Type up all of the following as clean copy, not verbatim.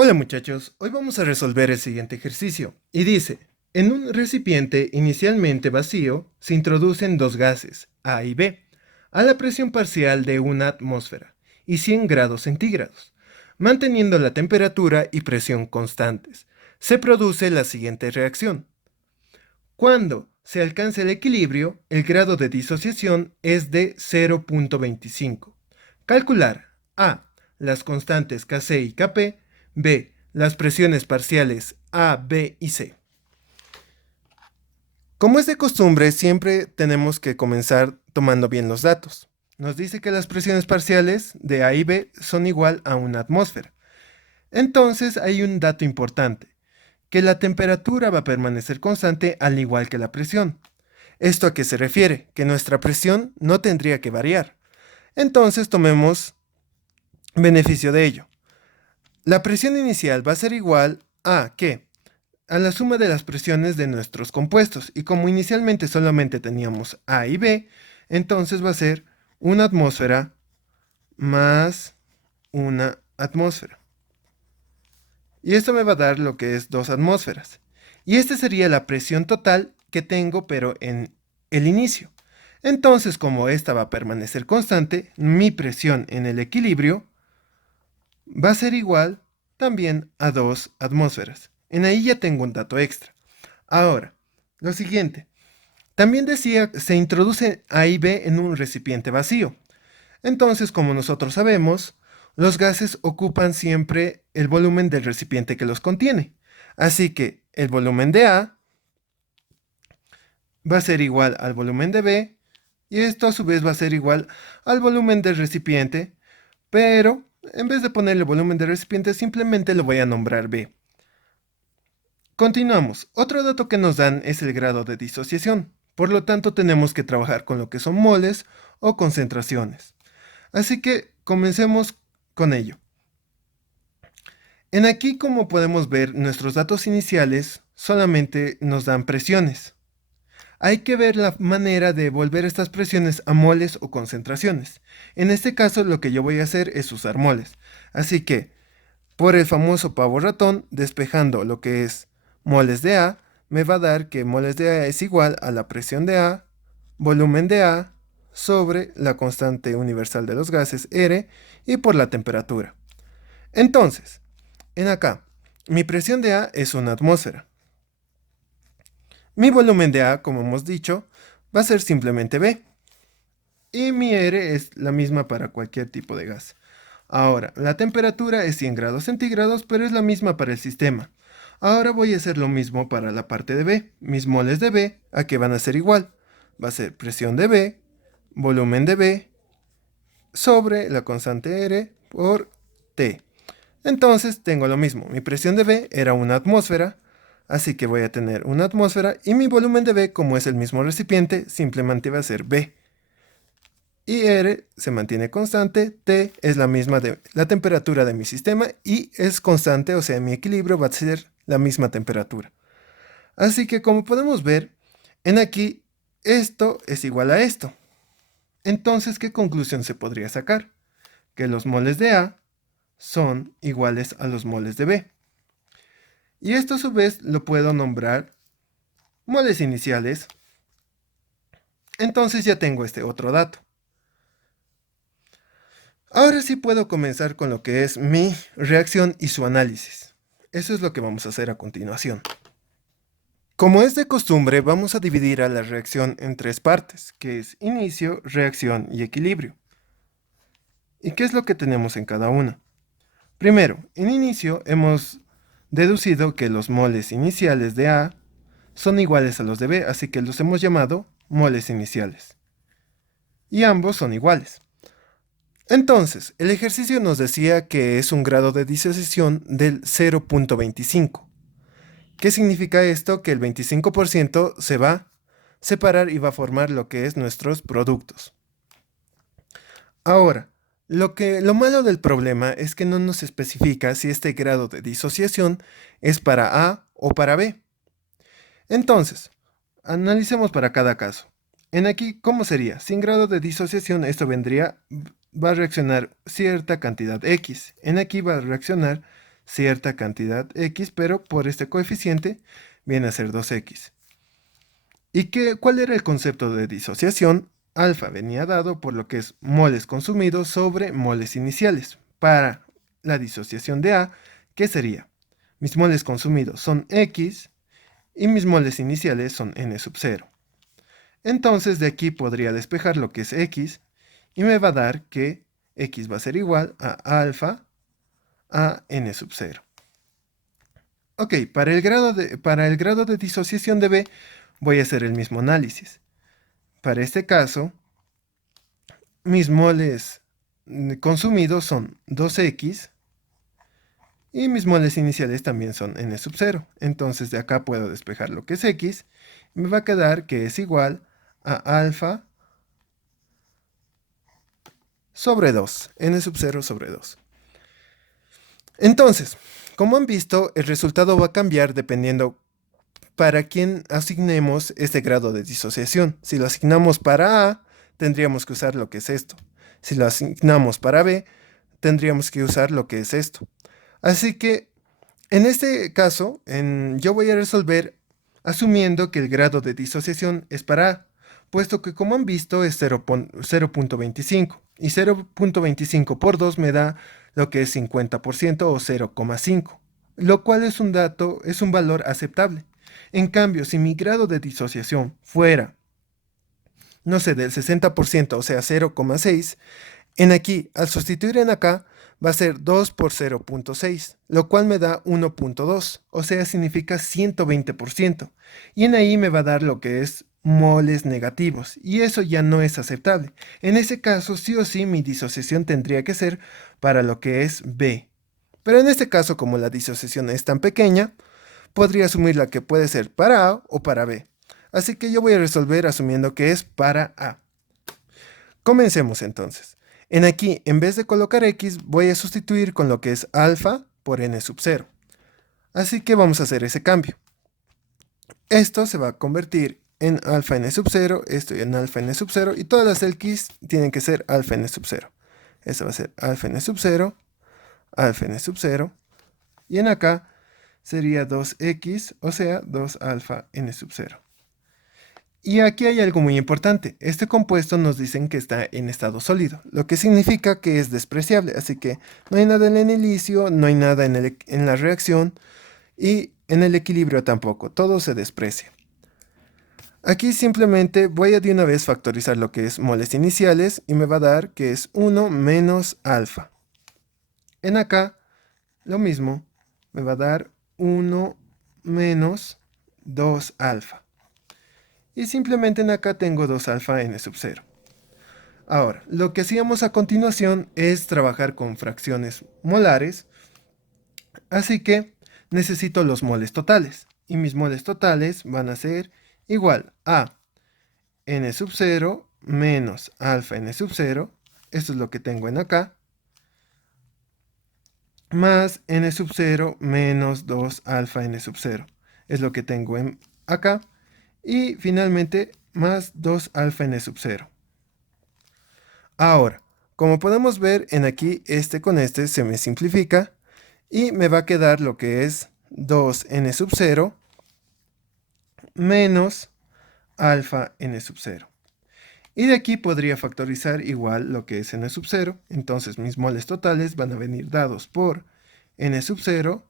Hola muchachos, hoy vamos a resolver el siguiente ejercicio. Y dice, en un recipiente inicialmente vacío se introducen dos gases, A y B, a la presión parcial de una atmósfera y 100 grados centígrados, manteniendo la temperatura y presión constantes. Se produce la siguiente reacción. Cuando se alcanza el equilibrio, el grado de disociación es de 0,25. Calcular A. Las constantes Kc y Kp. B. Las presiones parciales A, B y C. Como es de costumbre, siempre tenemos que comenzar tomando bien los datos. Nos dice que las presiones parciales de A y B son igual a una atmósfera. Entonces hay un dato importante, que la temperatura va a permanecer constante al igual que la presión. ¿Esto a qué se refiere? Que nuestra presión no tendría que variar. Entonces tomemos beneficio de ello. La presión inicial va a ser igual a ¿qué? A la suma de las presiones de nuestros compuestos. Y como inicialmente solamente teníamos A y B, entonces va a ser una atmósfera más una atmósfera. Y esto me va a dar lo que es 2 atmósferas. Y esta sería la presión total que tengo, pero en el inicio. Entonces, como esta va a permanecer constante, mi presión en el equilibrio va a ser igual también a 2 atmósferas. En ahí ya tengo un dato extra. Ahora, lo siguiente. También decía, se introduce A y B en un recipiente vacío. Entonces, como nosotros sabemos, los gases ocupan siempre el volumen del recipiente que los contiene. Así que el volumen de A va a ser igual al volumen de B, y esto a su vez va a ser igual al volumen del recipiente, pero en vez de ponerle volumen del recipiente simplemente lo voy a nombrar B. Continuamos. Otro dato que nos dan es el grado de disociación. Por lo tanto, tenemos que trabajar con lo que son moles o concentraciones. Así que comencemos con ello. En aquí, como podemos ver, nuestros datos iniciales solamente nos dan presiones. Hay que ver la manera de volver estas presiones a moles o concentraciones. En este caso, lo que yo voy a hacer es usar moles. Así que, por el famoso pavo ratón, despejando lo que es moles de A, me va a dar que moles de A es igual a la presión de A, volumen de A, sobre la constante universal de los gases R y por la temperatura. Entonces, en acá, mi presión de A es una atmósfera. Mi volumen de A, como hemos dicho, va a ser simplemente B. Y mi R es la misma para cualquier tipo de gas. Ahora, la temperatura es 100 grados centígrados, pero es la misma para el sistema. Ahora voy a hacer lo mismo para la parte de B. Mis moles de B, ¿a qué van a ser igual? Va a ser presión de B, volumen de B, sobre la constante R por T. Entonces tengo lo mismo. Mi presión de B era una atmósfera, así que voy a tener una atmósfera, y mi volumen de B, como es el mismo recipiente, simplemente va a ser B. Y R se mantiene constante, T es la misma de la temperatura de mi sistema y es constante, o sea, mi equilibrio va a ser la misma temperatura. Así que como podemos ver, en aquí esto es igual a esto. Entonces, ¿qué conclusión se podría sacar? Que los moles de A son iguales a los moles de B. Y esto a su vez lo puedo nombrar moles iniciales. Entonces ya tengo este otro dato. Ahora sí puedo comenzar con lo que es mi reacción y su análisis. Eso es lo que vamos a hacer a continuación. Como es de costumbre, vamos a dividir a la reacción en tres partes, que es inicio, reacción y equilibrio. ¿Y qué es lo que tenemos en cada una? Primero, en inicio hemos deducido que los moles iniciales de A son iguales a los de B, así que los hemos llamado moles iniciales. Y ambos son iguales. Entonces, el ejercicio nos decía que es un grado de disociación del 0,25. ¿Qué significa esto? Que el 25% se va a separar y va a formar lo que es nuestros productos. Ahora, lo malo del problema es que no nos especifica si este grado de disociación es para A o para B. Entonces, analicemos para cada caso. En aquí, ¿cómo sería? Sin grado de disociación, esto va a reaccionar cierta cantidad X. En aquí va a reaccionar cierta cantidad X, pero por este coeficiente viene a ser 2X. ¿Y cuál era el concepto de disociación? Alfa venía dado por lo que es moles consumidos sobre moles iniciales. Para la disociación de A, ¿qué sería? Mis moles consumidos son X y mis moles iniciales son N sub 0. Entonces de aquí podría despejar lo que es X y me va a dar que X va a ser igual a alfa a N sub 0. Ok, para el grado de disociación de B voy a hacer el mismo análisis. Para este caso, mis moles consumidos son 2X y mis moles iniciales también son N sub 0. Entonces de acá puedo despejar lo que es X y me va a quedar que es igual a alfa sobre 2, N sub 0 sobre 2. Entonces, como han visto, el resultado va a cambiar dependiendo para quién asignemos este grado de disociación. Si lo asignamos para A, tendríamos que usar lo que es esto. Si lo asignamos para B, tendríamos que usar lo que es esto. Así que, en este caso, yo voy a resolver asumiendo que el grado de disociación es para A, puesto que como han visto es 0.25 y 0.25 por 2 me da lo que es 50% o 0,5, lo cual es un valor aceptable. En cambio, si mi grado de disociación fuera, no sé, del 60%, o sea, 0,6, al sustituir en acá, va a ser 2 por 0.6, lo cual me da 1.2, o sea, significa 120%. Y en ahí me va a dar lo que es moles negativos, y eso ya no es aceptable. En ese caso, sí o sí, mi disociación tendría que ser para lo que es B. Pero en este caso, como la disociación es tan pequeña, podría asumir la que puede ser para A o para B. Así que yo voy a resolver asumiendo que es para A. Comencemos entonces. Aquí, en vez de colocar X, voy a sustituir con lo que es alfa por N sub 0. Así que vamos a hacer ese cambio. Esto se va a convertir en alfa N sub 0, esto en alfa N sub 0, y todas las X tienen que ser alfa N sub 0. Esto va a ser alfa N sub 0, alfa N sub 0, y en acá sería 2X, o sea, 2 alfa N sub 0. Y aquí hay algo muy importante. Este compuesto nos dicen que está en estado sólido, lo que significa que es despreciable. Así que no hay nada en el inicio, no hay nada en la reacción y en el equilibrio tampoco. Todo se desprecia. Aquí simplemente voy a de una vez factorizar lo que es moles iniciales y me va a dar que es 1 menos alfa. En acá, lo mismo, me va a dar 1 menos 2 alfa. Y simplemente en acá tengo 2 alfa N sub 0. Ahora, lo que hacíamos a continuación es trabajar con fracciones molares, así que necesito los moles totales. Y mis moles totales van a ser igual a N sub 0 menos alfa N sub 0, esto es lo que tengo en acá, más N sub 0 menos 2 alfa N sub 0, es lo que tengo en acá, y finalmente más 2 alfa N sub 0. Ahora, como podemos ver en aquí, este con este se me simplifica y me va a quedar lo que es 2n sub 0 menos alfa n sub 0. Y de aquí podría factorizar igual lo que es n sub 0. Entonces mis moles totales van a venir dados por n sub 0,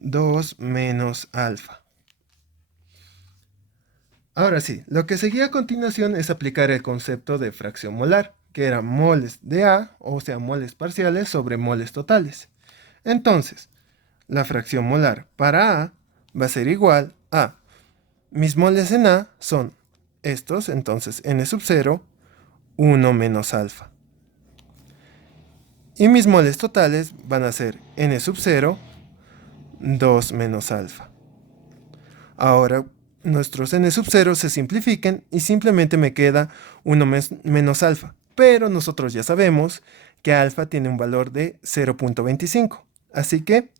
2 menos alfa. Ahora sí, lo que seguía a continuación es aplicar el concepto de fracción molar, que era moles de A, o sea, moles parciales sobre moles totales. Entonces, la fracción molar para A va a ser igual a, mis moles en A son estos, entonces n sub 0, 1 menos alfa. Y mis moles totales van a ser n sub 0, 2 menos alfa. Ahora, nuestros n sub 0 se simplifican y simplemente me queda 1 menos alfa. Pero nosotros ya sabemos que alfa tiene un valor de 0.25. Así que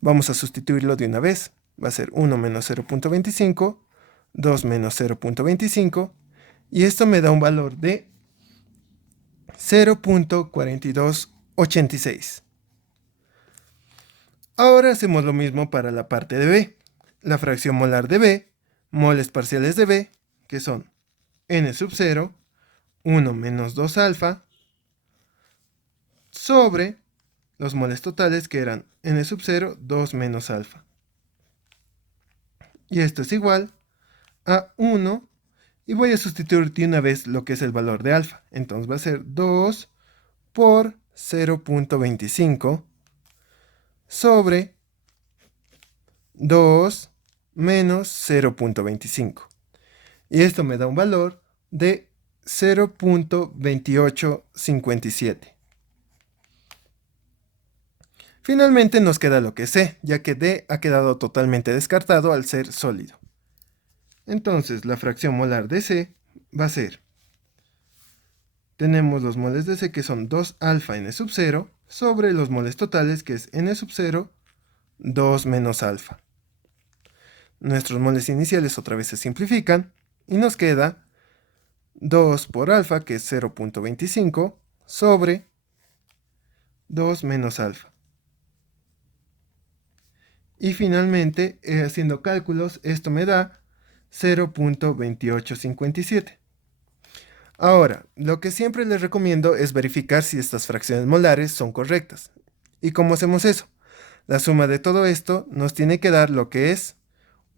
vamos a sustituirlo de una vez. Va a ser 1 menos 0.25, 2 menos 0.25. Y esto me da un valor de 0.4286. Ahora hacemos lo mismo para la parte de B. La fracción molar de B, moles parciales de B, que son n sub 0, 1 menos 2 alfa, sobre los moles totales, que eran n sub 0, 2 menos alfa. Y esto es igual a 1, y voy a sustituir de una vez lo que es el valor de alfa. Entonces va a ser 2 por 0.25 sobre 2 menos 0.25. Y esto me da un valor de 0.2857. Finalmente nos queda lo que es C, ya que D ha quedado totalmente descartado al ser sólido. Entonces la fracción molar de C va a ser, tenemos los moles de C que son 2 alfa n sub 0 sobre los moles totales que es n sub 0, 2 menos alfa. Nuestros moles iniciales otra vez se simplifican y nos queda 2 por alfa, que es 0.25, sobre 2 menos alfa. Y finalmente, haciendo cálculos, esto me da 0.2857. Ahora, lo que siempre les recomiendo es verificar si estas fracciones molares son correctas. ¿Y cómo hacemos eso? La suma de todo esto nos tiene que dar lo que es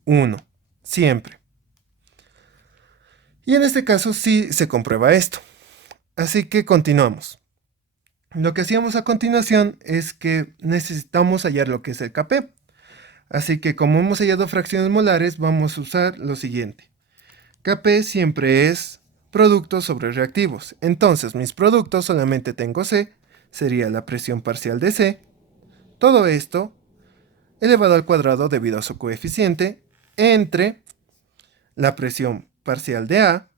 1, siempre. Y en este caso sí se comprueba esto. Así que continuamos. Lo que hacíamos a continuación es que necesitamos hallar lo que es el Kp. Así que como hemos hallado fracciones molares, vamos a usar lo siguiente. Kp siempre es productos sobre reactivos. Entonces mis productos solamente tengo C, sería la presión parcial de C. Todo esto elevado al cuadrado debido a su coeficiente entre la presión parcial de A,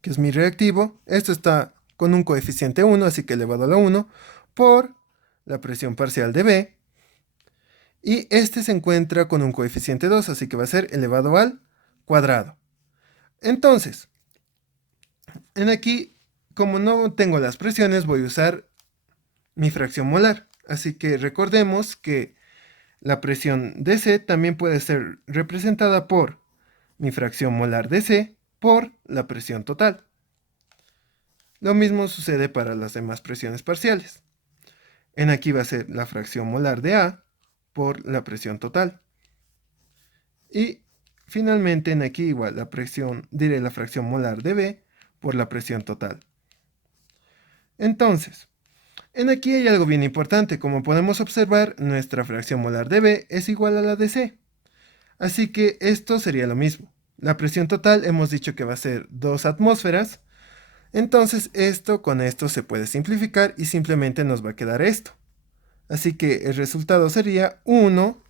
que es mi reactivo. Esto está con un coeficiente 1, así que elevado a la 1, por la presión parcial de B. Y este se encuentra con un coeficiente 2, así que va a ser elevado al cuadrado. Entonces, en aquí, como no tengo las presiones, voy a usar mi fracción molar. Así que recordemos que la presión de C también puede ser representada por mi fracción molar de C por la presión total. Lo mismo sucede para las demás presiones parciales. En aquí va a ser la fracción molar de A por la presión total. Y finalmente en aquí igual la fracción molar de B por la presión total. Entonces, en aquí hay algo bien importante. Como podemos observar, nuestra fracción molar de B es igual a la de C. Así que esto sería lo mismo. La presión total hemos dicho que va a ser 2 atmósferas. Entonces esto con esto se puede simplificar y simplemente nos va a quedar esto. Así que el resultado sería 1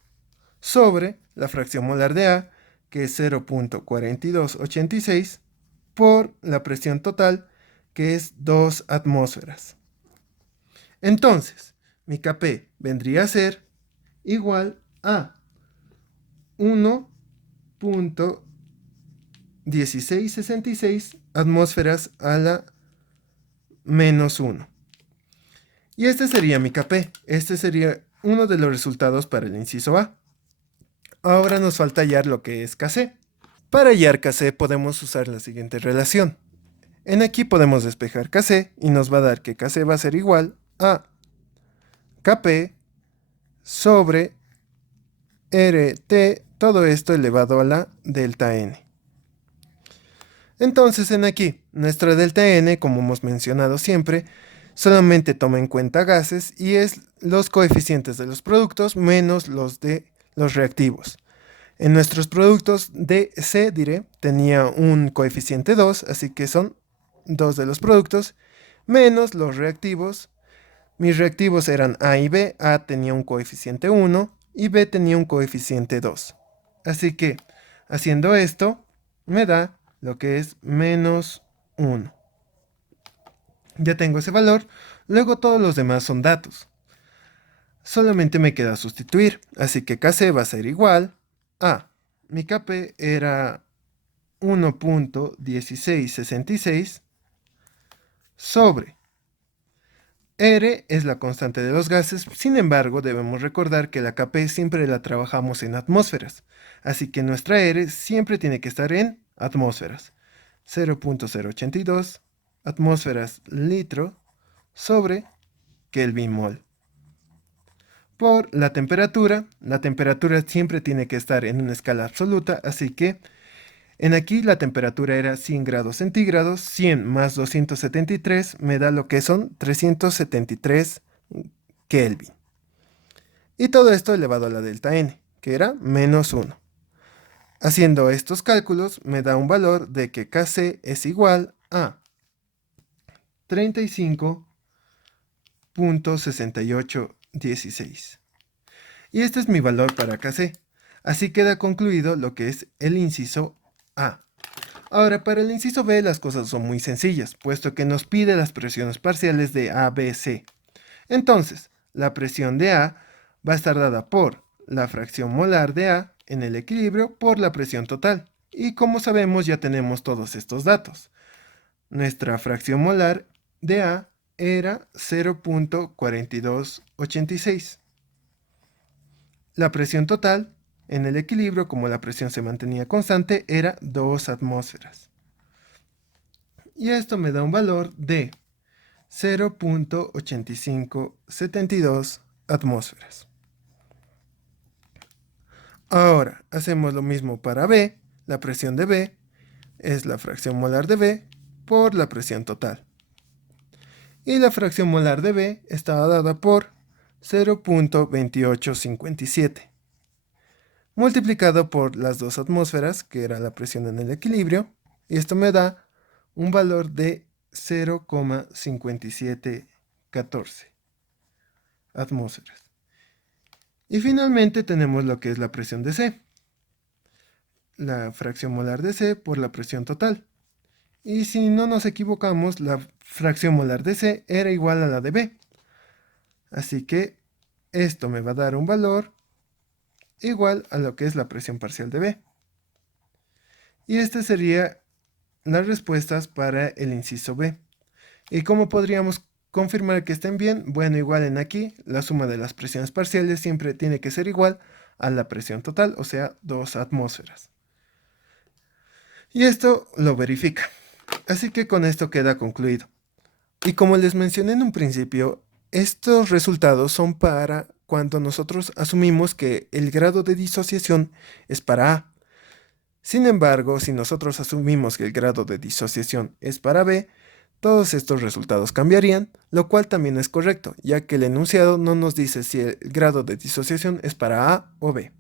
sobre la fracción molar de A, que es 0.4286, por la presión total, que es 2 atmósferas. Entonces, mi Kp vendría a ser igual a 1.1666 atmósferas a la menos 1. Y este sería mi Kp. Este sería uno de los resultados para el inciso A. Ahora nos falta hallar lo que es Kc. Para hallar Kc podemos usar la siguiente relación. En aquí podemos despejar Kc y nos va a dar que Kc va a ser igual a Kp sobre RT, todo esto elevado a la delta n. Entonces en aquí, nuestra delta n, como hemos mencionado siempre, solamente toma en cuenta gases y es los coeficientes de los productos menos los de los reactivos. En nuestros productos DC, diré, tenía un coeficiente 2, así que son 2 de los productos, menos los reactivos. Mis reactivos eran A y B. A tenía un coeficiente 1 y B tenía un coeficiente 2. Así que, haciendo esto, me da lo que es menos 1. Ya tengo ese valor, luego todos los demás son datos. Solamente me queda sustituir, así que Kc va a ser igual a, mi Kp era 1.1666 sobre R es la constante de los gases, sin embargo, debemos recordar que la Kp siempre la trabajamos en atmósferas, así que nuestra R siempre tiene que estar en atmósferas. 0.082 atmósferas litro sobre Kelvin mol. Por la temperatura siempre tiene que estar en una escala absoluta, así que en aquí la temperatura era 100 grados centígrados, 100 más 273 me da lo que son 373 Kelvin. Y todo esto elevado a la delta n, que era menos 1. Haciendo estos cálculos me da un valor de que Kc es igual a 35.6816. Y este es mi valor para Kc. Así queda concluido lo que es el inciso A. Ahora, para el inciso B las cosas son muy sencillas, puesto que nos pide las presiones parciales de A, B, C. Entonces, la presión de A va a estar dada por la fracción molar de A en el equilibrio por la presión total. Y como sabemos ya tenemos todos estos datos. Nuestra fracción molar de A era 0.4286. La presión total en el equilibrio, como la presión se mantenía constante, era 2 atmósferas. Y esto me da un valor de 0.8572 atmósferas. Ahora hacemos lo mismo para B. La presión de B es la fracción molar de B por la presión total. Y la fracción molar de B estaba dada por 0.2857. Multiplicado por las 2 atmósferas, que era la presión en el equilibrio, y esto me da un valor de 0,5714 atmósferas. Y finalmente tenemos lo que es la presión de C, la fracción molar de C por la presión total. Y si no nos equivocamos, la fracción molar de C era igual a la de B. Así que esto me va a dar un valor igual a lo que es la presión parcial de B. Y estas serían las respuestas para el inciso B. ¿Y cómo podríamos confirmar que estén bien? Bueno, igual en aquí, la suma de las presiones parciales siempre tiene que ser igual a la presión total, o sea, 2 atmósferas. Y esto lo verifica. Así que con esto queda concluido. Y como les mencioné en un principio, estos resultados son para cuando nosotros asumimos que el grado de disociación es para A. Sin embargo, si nosotros asumimos que el grado de disociación es para B, todos estos resultados cambiarían, lo cual también es correcto, ya que el enunciado no nos dice si el grado de disociación es para A o B.